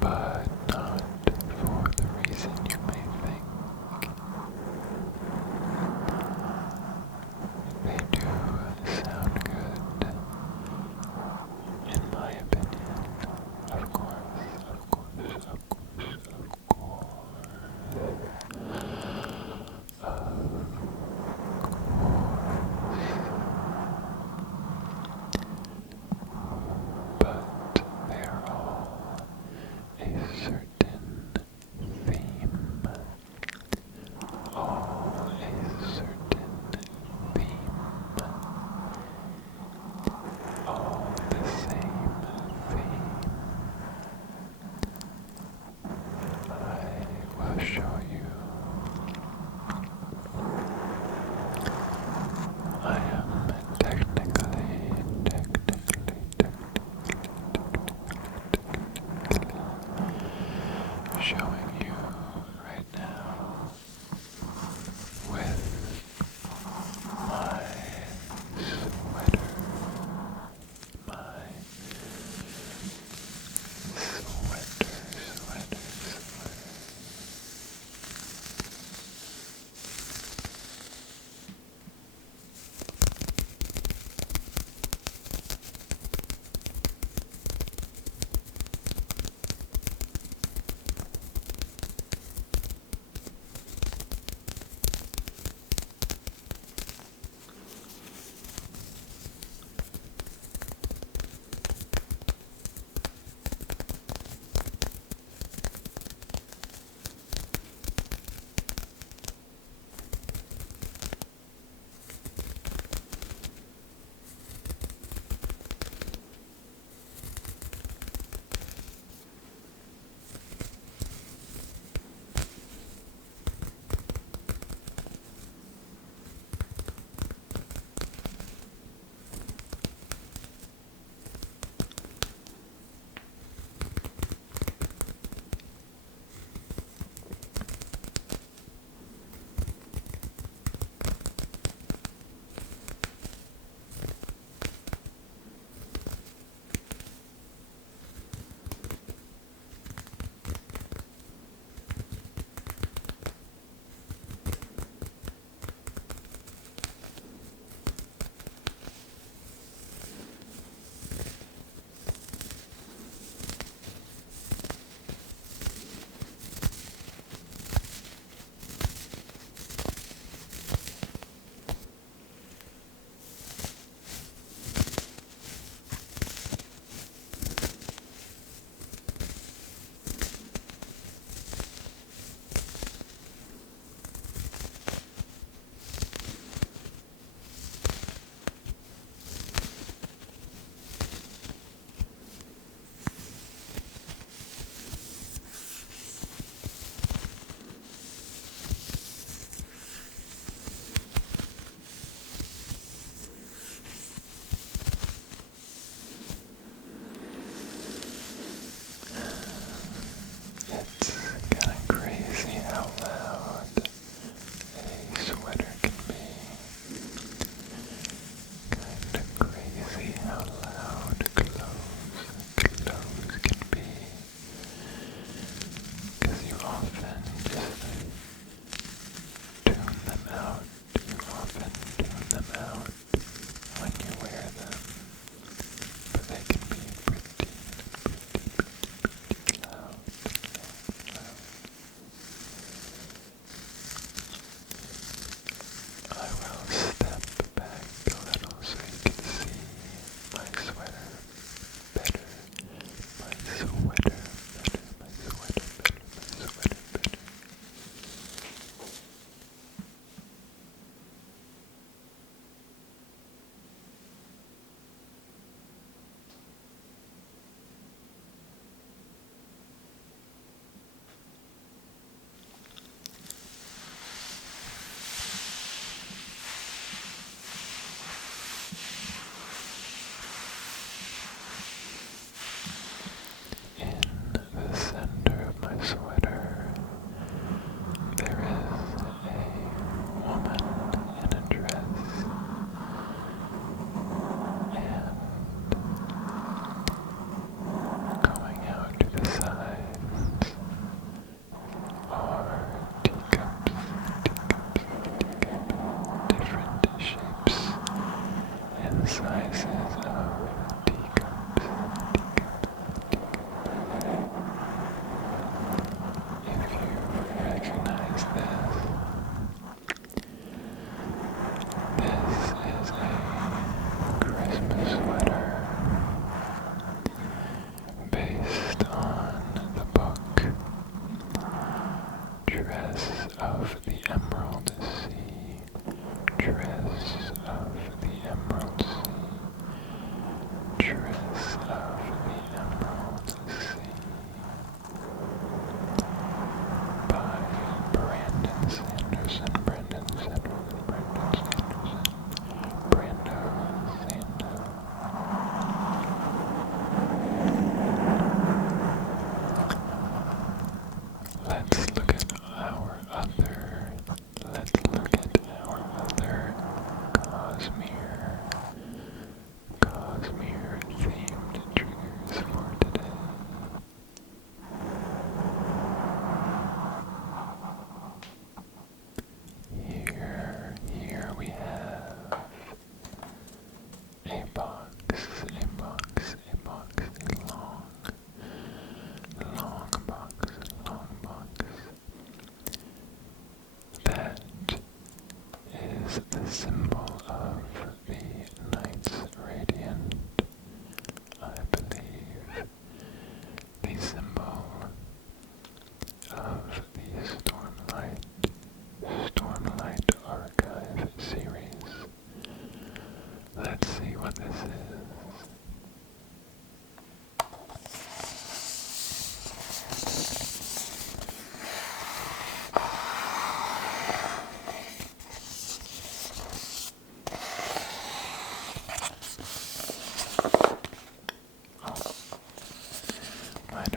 but not for the reason you may think. They do sound good, in my opinion. Of course, of course, of course, of course. But they are all a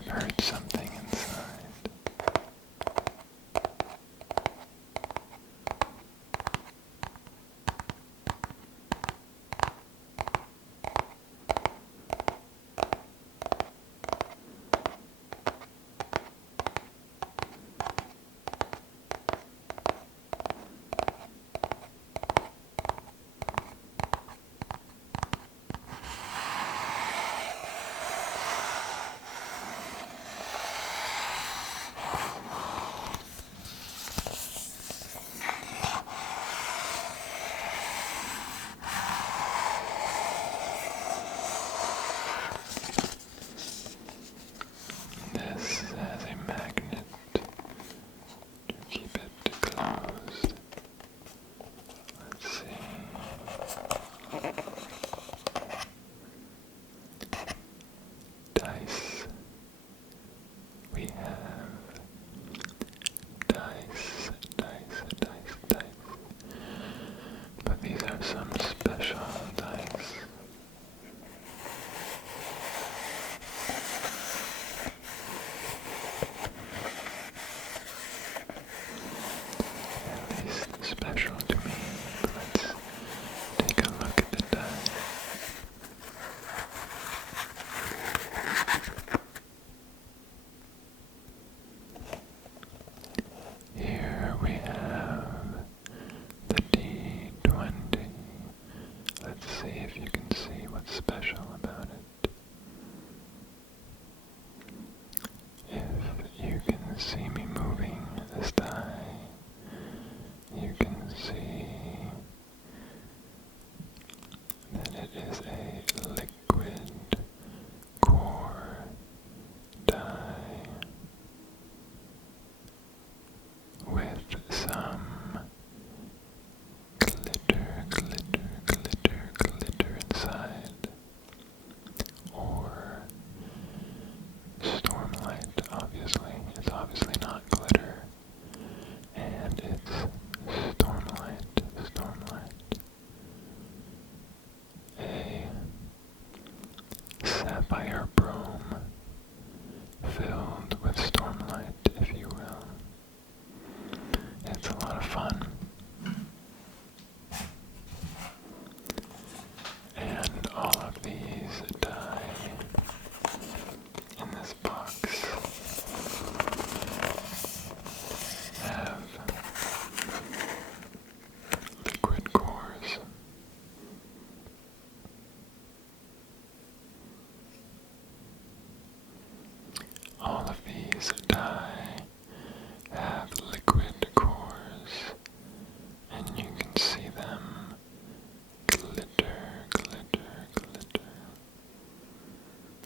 have heard something inside. This has a magnet to keep it closed. Let's see. Dice. We have dice. But these are some special dice. At least special to me. Let's take a look at the dice. Here we have the D20. Let's see if you can see what's special about it. If you can see me moving this die, you can see that it is a liquid core die with some glitter inside, or stormlight. Obviously, it's obviously not glitter, and it's stormlight. A sapphire brome filled with stormlight, if you will. It's a lot of fun. And all of these die in this box have liquid cores. All of these die have liquid cores, and you can see them glitter.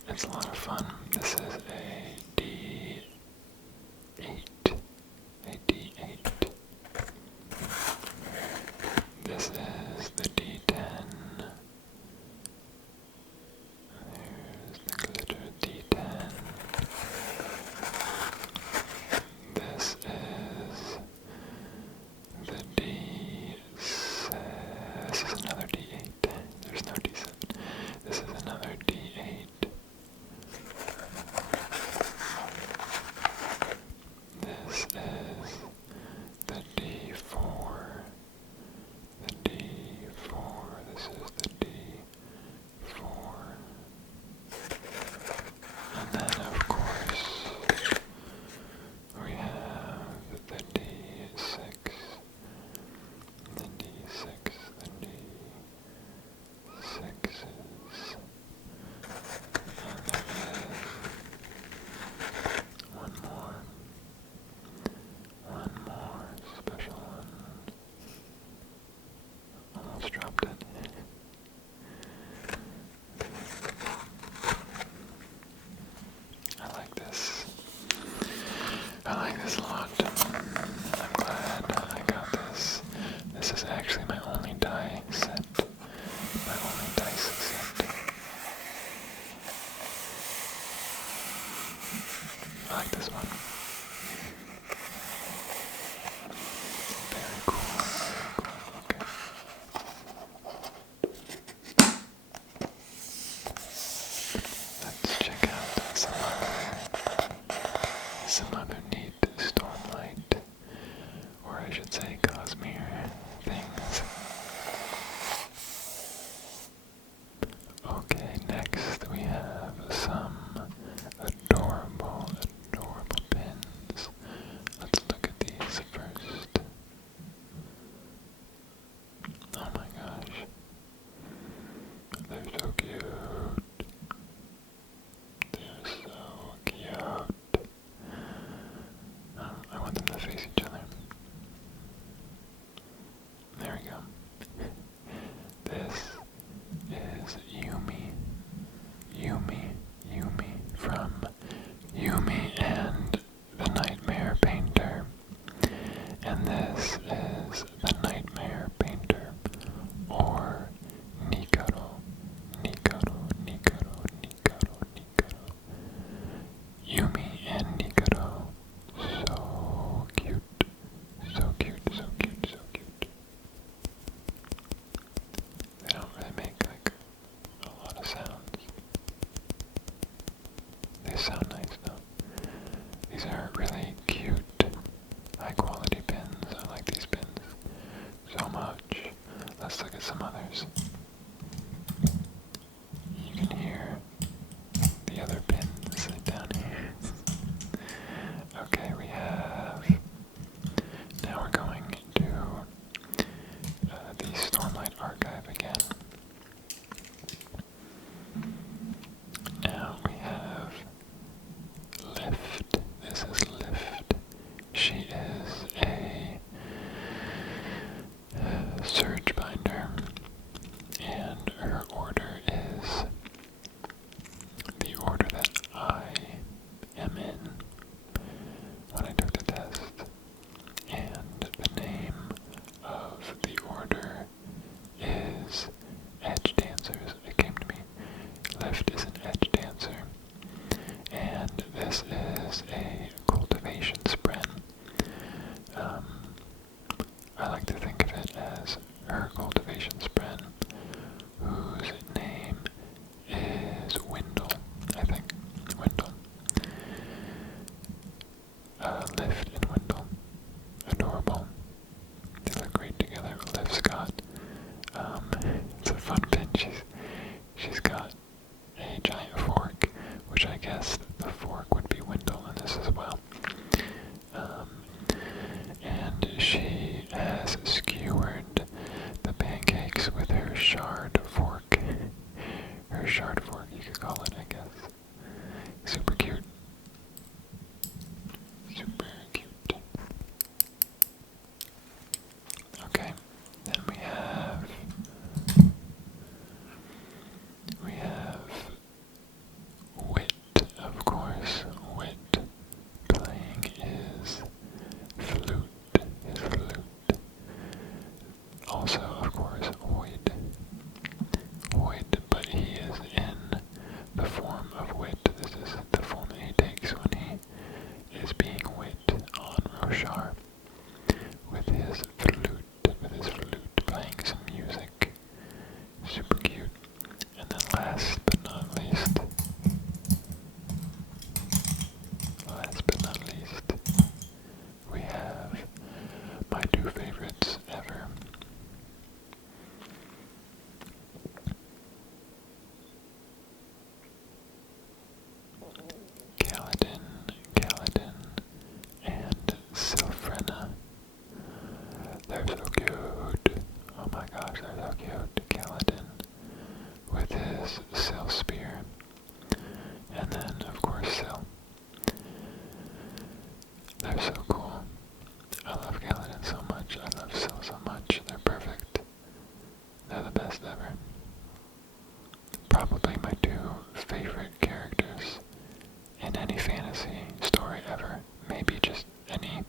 It's a lot of fun. This is a D8. This is the D10. There's the glitter D10. This is the D6. This is another D8. There's no D7. This is another D8. This is the D4. This is the D4. And then, of course, we have the D6. The D6. And there is one more special one. Almost dropped it. I like this. I like this a lot. I'm glad I got this. This is actually my only die set. My only dice set. I like this one. Very cool. Okay. Let's check out some other two favorites ever. Kaladin, and Sylphrena. They're so cute. Oh my gosh, they're so cute. Kaladin with his Syl spear. And then, of course, Syl. They're so cool. I love Kaladin so much. I love Syl so much. They're perfect. They're the best ever. Probably my two favorite characters in any fantasy story ever. Maybe just any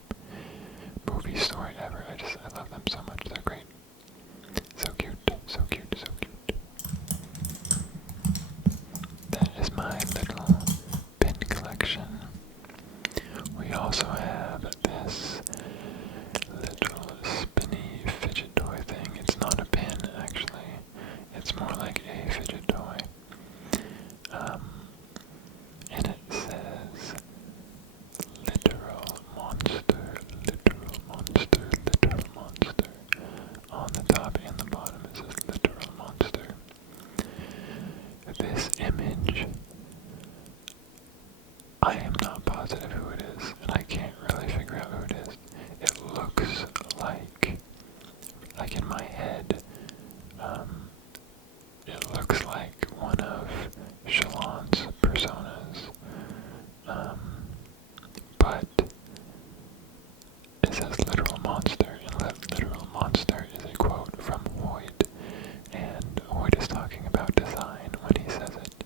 movie story ever. I love them so much. They're great. So cute. So cute. So cute. That is my little pin collection. We also have this little spinny fidget toy thing. It's not a pin, actually. It's more like a fidget toy. And it says literal monster, literal monster, literal monster. On the top and the bottom it says literal monster. This image, I am not positive who it is, and I can't really figure out who it is. It looks like in my head, it looks like one of Shalon's personas, but it says literal monster, and literal monster is a quote from Hoyt, and Hoyt is talking about design when he says it,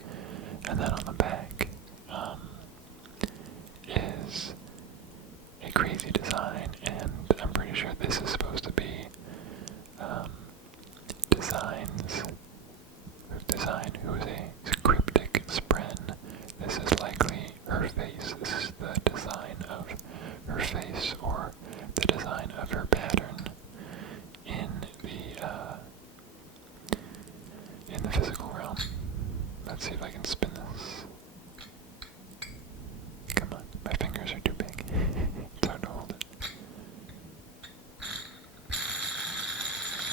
and then on the back is a crazy design, and I'm pretty sure this is supposed to be Design, who is a cryptic spren. This is likely her face. This is the design of her face, or the design of her pattern in the physical realm. Let's see if I can spin this. Come on, my fingers are too big. It's hard to hold it.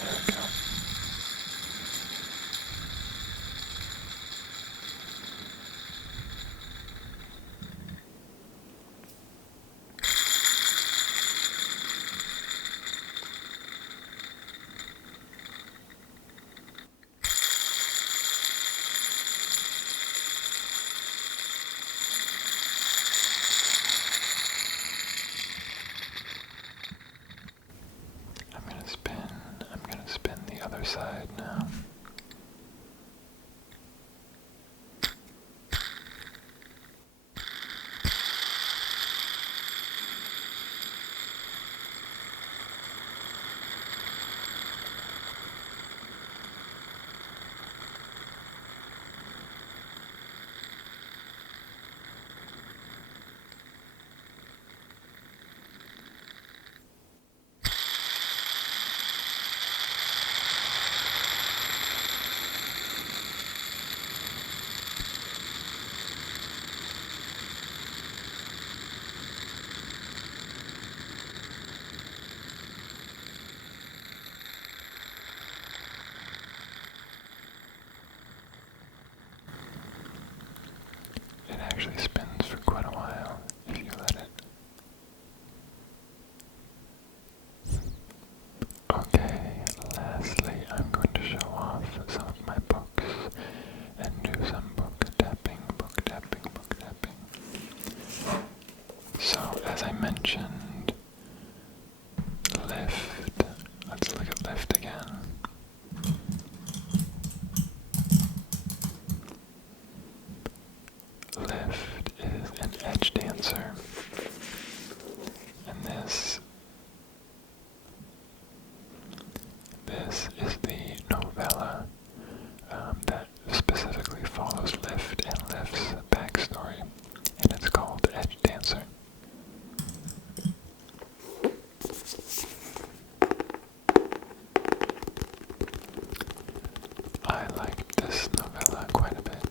There we go. I'm gonna spin the other side now. It actually spins for quite a while if you let it. Okay, lastly, I'm going to show off some of my books and do some book tapping. So, as I mentioned, Lift. Let's look at Lift again. Lift is an edge dancer, and this is the novella that specifically follows Lift and Lift's backstory, and it's called Edge Dancer. I like this novella quite a bit.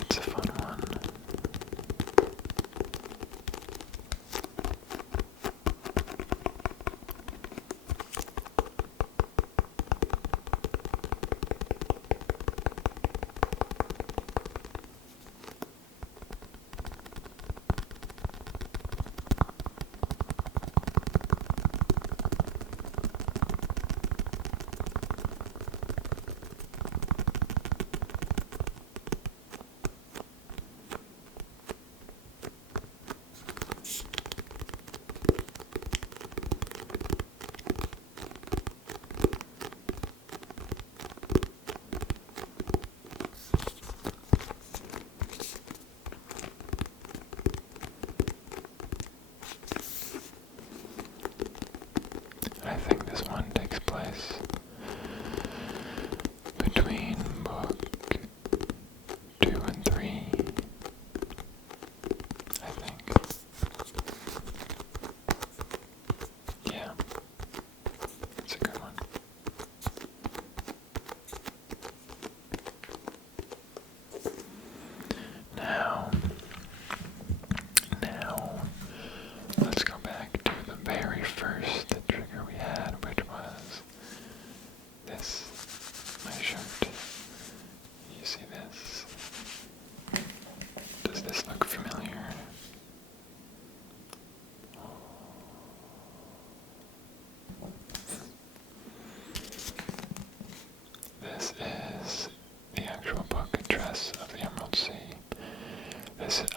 It's a fun one.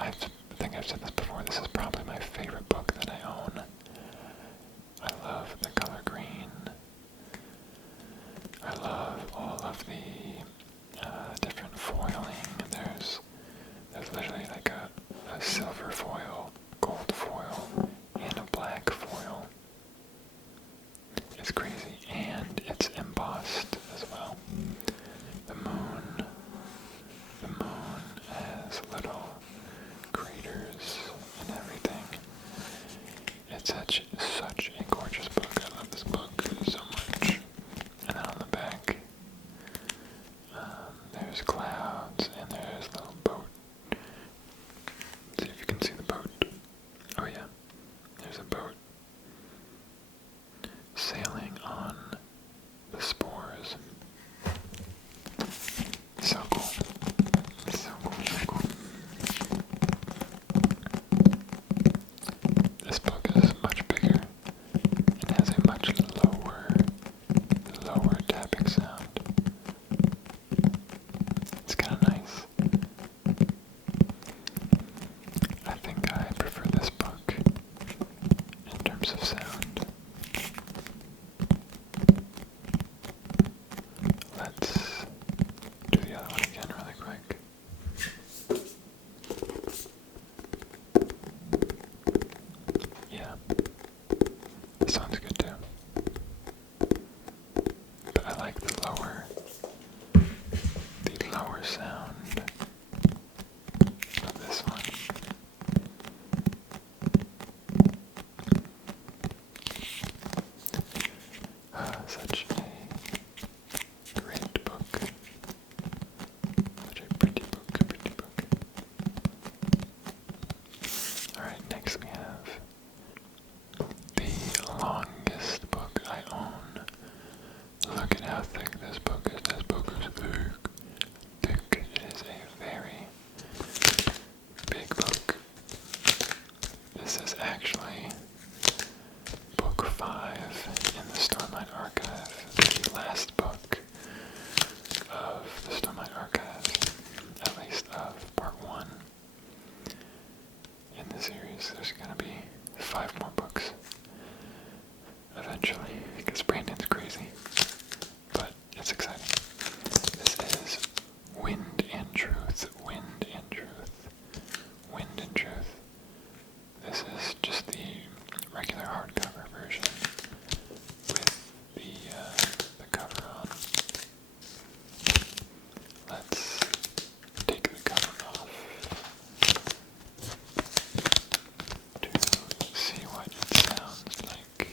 I think I've said this before, this is probably my favorite book that I own. I love the color green. I love all of the different foiling. There's literally like a silver foil, gold foil, and a black foil. It's crazy, and it's embossed as well. The moon has little craters and everything. It's such a gorgeous book. I love this book so much. And then on the back, there's clouds and there's a little boat. See if you can see the boat. Oh yeah, there's a boat sailing on the spores. So cool. So cool, so cool. This book is much bigger and has a much lower tapping sound. It's kind of nice. I think I prefer this book in terms of sound. Let's do the other one again really quick. Yeah, this one's good too. But I like the lower sound of this one. Such a great book. Such a pretty book. Alright, next we have the longest book I own. Look at how thick this book is. This book is thick. It is a very big book. This is actually book 5 in the Stormlight Archive, the last book of the Stormlight Archive, at least of part 1 in the series. There's gonna be 5 more books eventually, because Brandon's crazy, but it's exciting. This is Wind and Truth. This is just the regular hardcover version with the cover on. Let's take the cover off to see what it sounds like.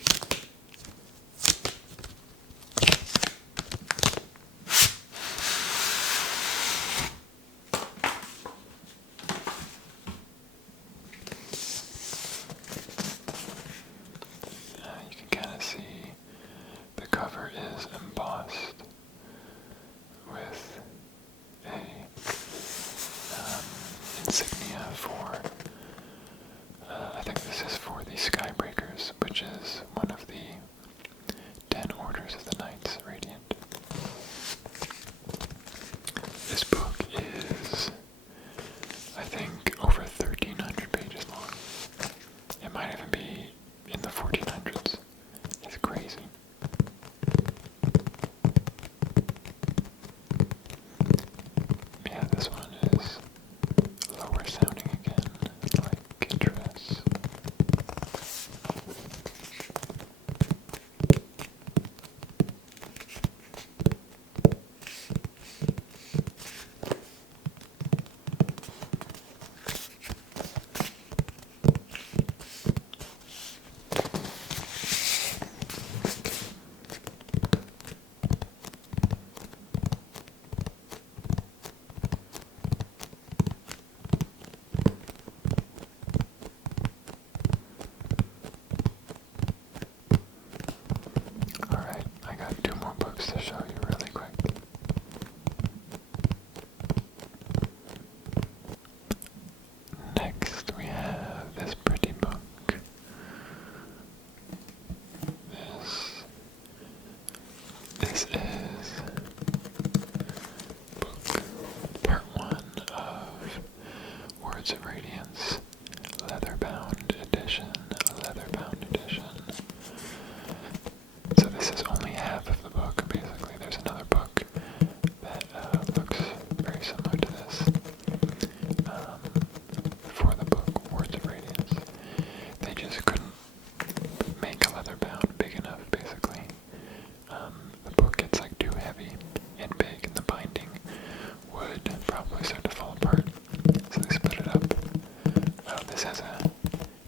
This has a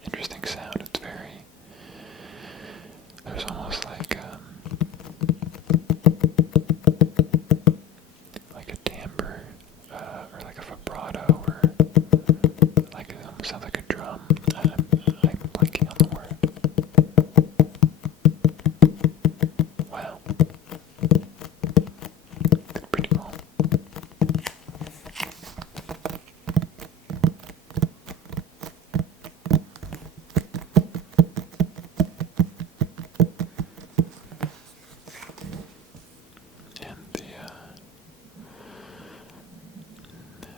interesting sound. It's very, there's almost like a timbre, or like a vibrato, or like it almost sounds like a drum. I'm blanking on the word. Wow. It's pretty cool. And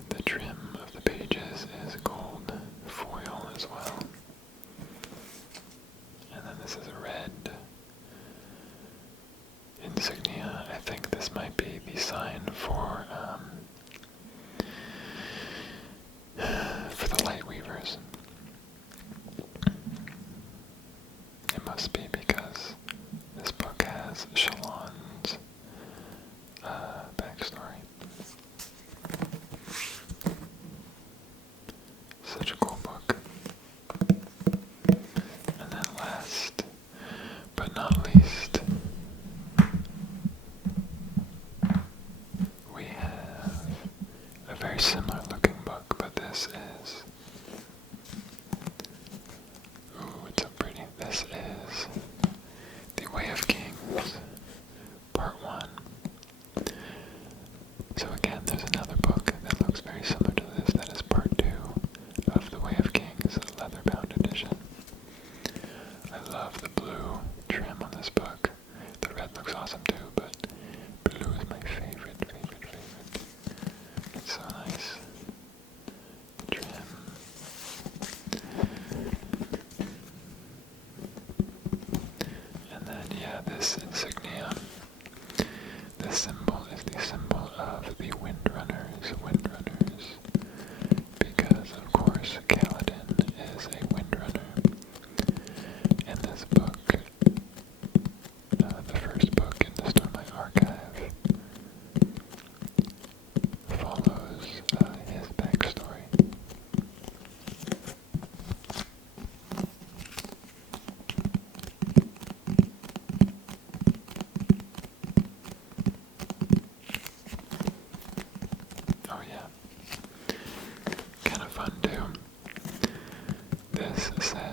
the trim of the pages is gold foil as well. And then this is a red insignia. I think this might be the sign for the light weavers. It must be because this book has Shalon's backstory. Such a cool book. And then last but not least, we have a very similar looking book, but this is, ooh, it's so pretty. This is The Way of Kings, Part 1. So again, there's another book that looks very similar to this, that is Part 2 of The Way of Kings, leather-bound edition. I love the blue trim on this book. The red looks awesome too, but blue is my favorite. It's so nice. Trim. And then, yeah, this insignia. This symbol is the symbol of the Windrunners. Because, of course, Kaladin is a Windrunner. And this book, the first book in the Stormlight Archive, follows his backstory. Oh yeah, kind of fun too. This says